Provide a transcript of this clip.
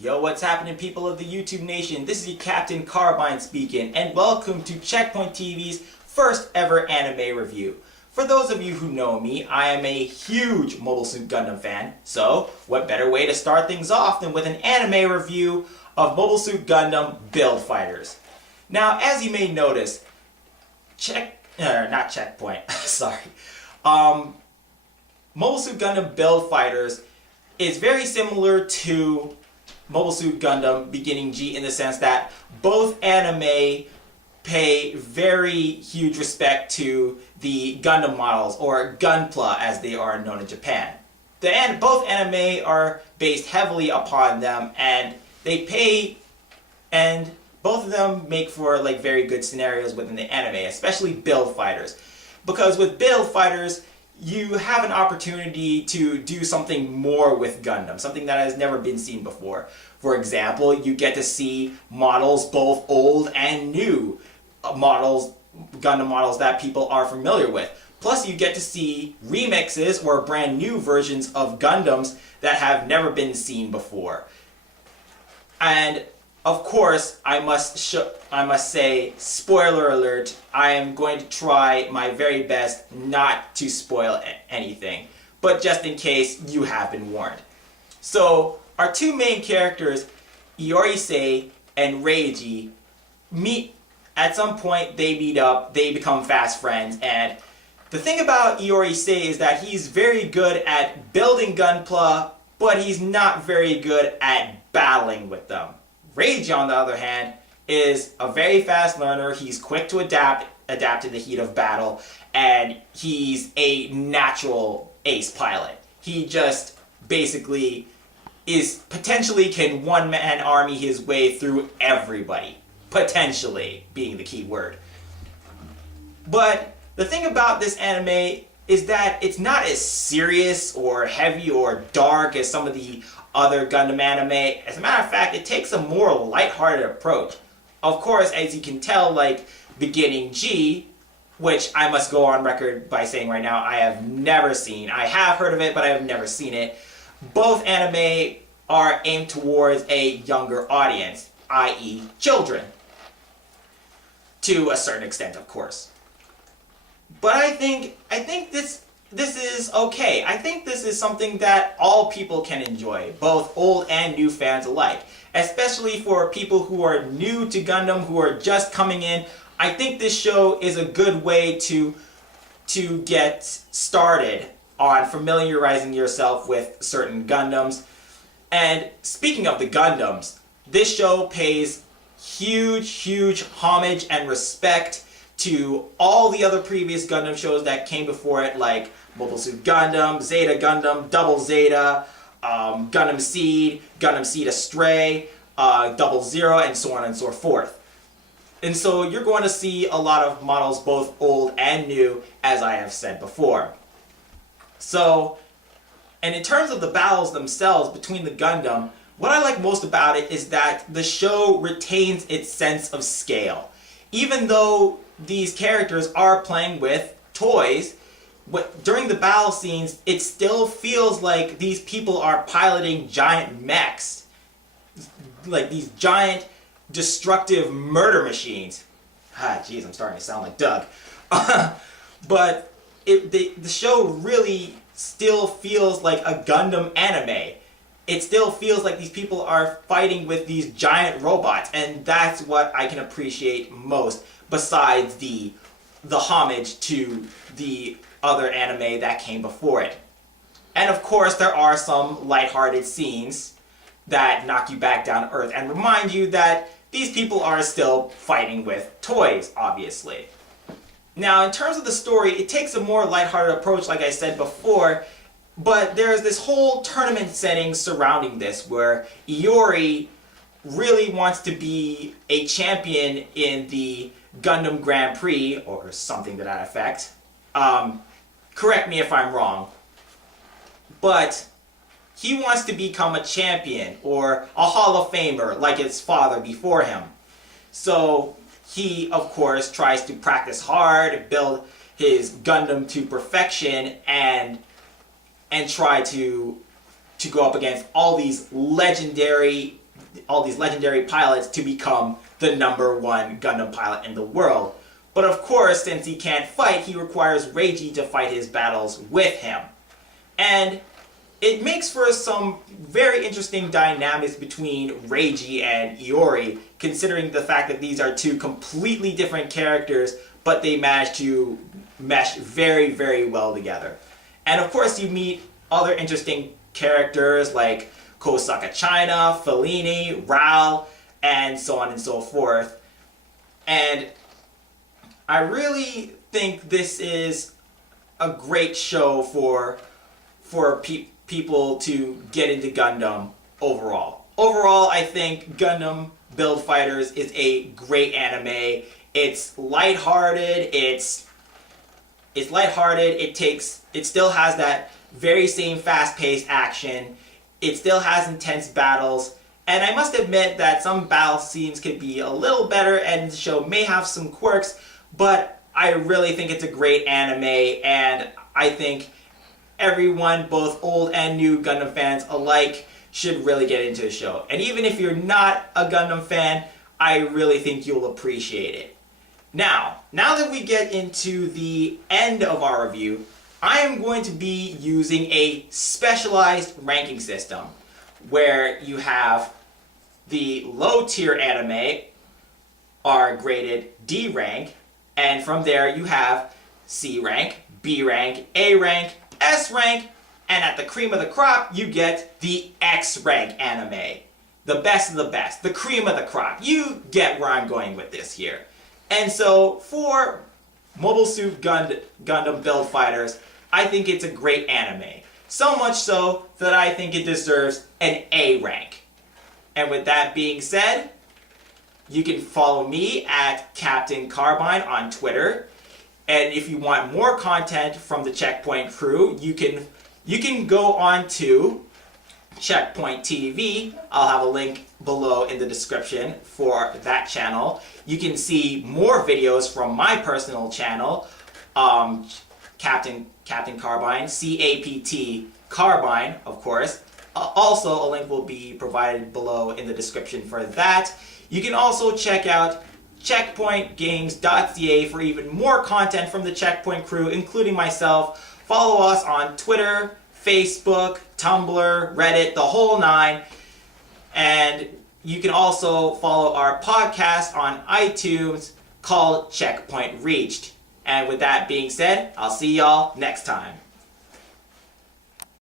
Yo, what's happening, people of the YouTube Nation? This is your Captain Carbine speaking, and welcome to Checkpoint TV's first ever anime review. For those of you who know me, I am a huge Mobile Suit Gundam fan, so what better way to start things off than with an anime review of Mobile Suit Gundam Build Fighters. Now, as you may notice, not Checkpoint, sorry. Mobile Suit Gundam Build Fighters is very similar to Mobile Suit Gundam Beginning G in the sense that both anime pay very huge respect to the Gundam models, or Gunpla as they are known in Japan. Both anime are based heavily upon them, and both of them make for very good scenarios within the anime, especially Build Fighters. Because with Build Fighters, you have an opportunity to do something more with Gundam, something that has never been seen before. For example, you get to see models, both old and new Gundam models that people are familiar with. Plus, you get to see remixes or brand new versions of Gundams that have never been seen before. And of course, I must say, spoiler alert, I am going to try my very best not to spoil anything, but just in case you have been warned. So, our two main characters, Iori and Reiji, meet at some point. They meet up, they become fast friends, and the thing about Iori is that he's very good at building Gunpla, but he's not very good at battling with them. Reiji, on the other hand, is a very fast learner. He's quick to adapt to the heat of battle, and he's a natural ace pilot. He just basically can one-man army his way through everybody. Potentially being the key word. But the thing about this anime is that it's not as serious or heavy or dark as some of the other Gundam anime. As a matter of fact, it takes a more lighthearted approach. Of course, as you can tell, Beginning G, which I must go on record by saying right now I have never seen. I have heard of it, but I have never seen it. Both anime are aimed towards a younger audience, i.e. children. To a certain extent, of course. But I think this is okay. I think this is something that all people can enjoy, both old and new fans alike. Especially for people who are new to Gundam, who are just coming in. I think this show is a good way to get started on familiarizing yourself with certain Gundams. And speaking of the Gundams, this show pays huge homage and respect to all the other previous Gundam shows that came before it, like Mobile Suit Gundam, Zeta Gundam, Double Zeta, Gundam Seed Astray, Double Zero, and so on and so forth. And so you're going to see a lot of models, both old and new, as I have said before. So, and in terms of the battles themselves between the Gundam, what I like most about it is that the show retains its sense of scale. Even though these characters are playing with toys, during the battle scenes, it still feels like these people are piloting giant mechs. Like these giant, destructive murder machines. Jeez, I'm starting to sound like Doug. But the show really still feels like a Gundam anime. It still feels like these people are fighting with these giant robots, and that's what I can appreciate most, besides the homage to the other anime that came before it. And of course, there are some lighthearted scenes that knock you back down to earth and remind you that these people are still fighting with toys, obviously. Now, in terms of the story, it takes a more lighthearted approach, like I said before, but there's this whole tournament setting surrounding this, where Iori really wants to be a champion in the Gundam Grand Prix, or something to that effect. Correct me if I'm wrong. But he wants to become a champion, or a Hall of Famer, like his father before him. So he, of course, tries to practice hard, build his Gundam to perfection, and try to go up against all these legendary all these legendary pilots to become the #1 Gundam pilot in the world. But of course, since he can't fight, he requires Reiji to fight his battles with him. And it makes for some very interesting dynamics between Reiji and Iori, considering the fact that these are two completely different characters, but they manage to mesh very, very well together. And of course, you meet other interesting characters like Kosaka China, Fellini, Ral, and so on and so forth. And I really think this is a great show for people to get into Gundam overall. Overall, I think Gundam Build Fighters is a great anime. It's lighthearted. It's lighthearted. It still has that very same fast-paced action. It still has intense battles. And I must admit that some battle scenes could be a little better, and the show may have some quirks, but I really think it's a great anime, and I think everyone, both old and new Gundam fans alike, should really get into the show. And even if you're not a Gundam fan, I really think you'll appreciate it. Now that we get into the end of our review, I am going to be using a specialized ranking system where you have the low tier anime are graded D rank, and from there you have C rank, B rank, A rank, S rank, and at the cream of the crop you get the X rank anime. The best of the best, the cream of the crop. You get where I'm going with this here. And so for Mobile Suit Gundam Build Fighters, I think it's a great anime. So much so that I think it deserves an A rank. And with that being said, you can follow me at Captain Carbine on Twitter. And if you want more content from the Checkpoint crew, you can go on to Checkpoint TV. I'll have a link below in the description for that channel. You can see more videos from my personal channel, Captain Carbine, CAPT Carbine, of course. Also, a link will be provided below in the description for that. You can also check out checkpointgames.ca for even more content from the Checkpoint crew, including myself. Follow us on Twitter, Facebook, Tumblr, Reddit, the whole nine. And you can also follow our podcast on iTunes called Checkpoint Reached. And with that being said, I'll see y'all next time.